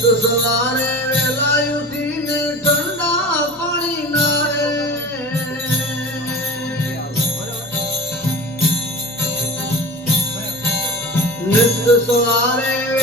તો સવારે વેલા ઉઠીને ઠંડા પાણી નારે સવારે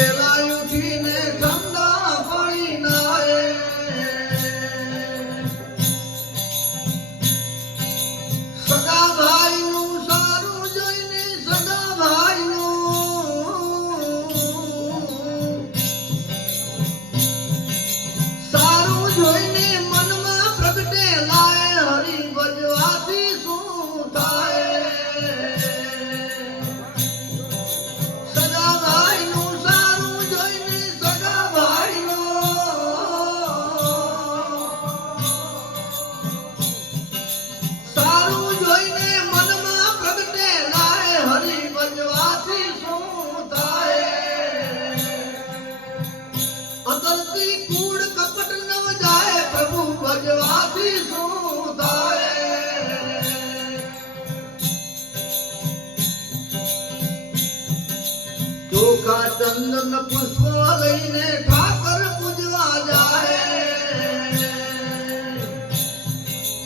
ચોખા ચંદન પુષ્પો લઈને ઠાકર પૂજવા જાય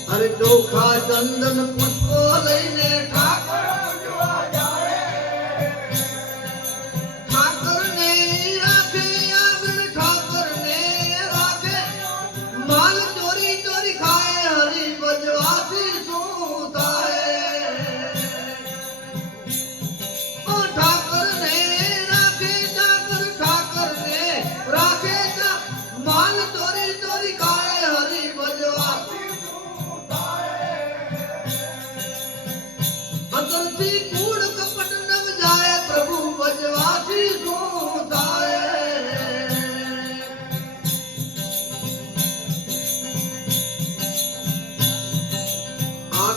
અરે ચોખા ચંદન પુષ્પો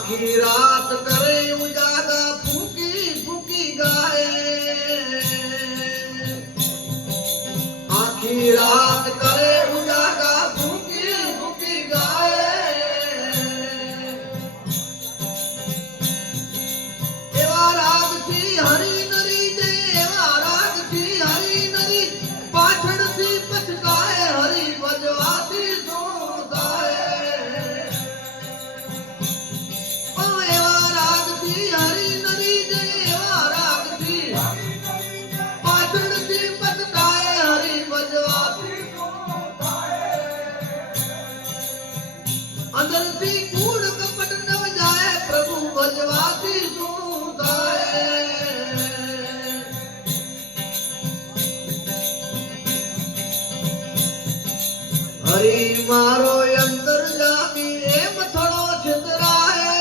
આખી રાત કરે ઉજાગા ફૂકી ફૂકી ગાય. આખી રાત જલ્દી કૂડ કપટ ન જાય, પ્રભુ ભજવાથી શું થાય? હરી મારો અંતર જામી, એમ થોડો છતરાય.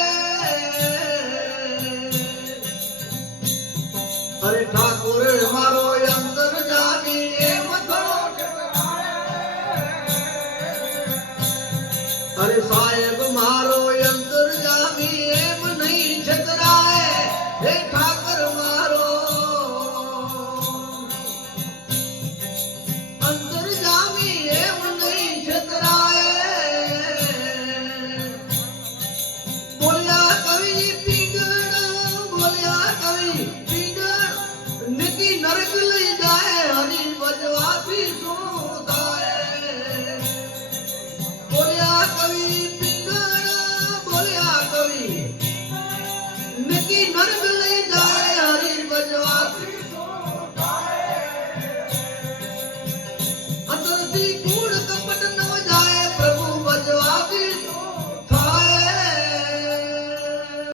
અરે ઠાકોર, મારો અંતર Melody.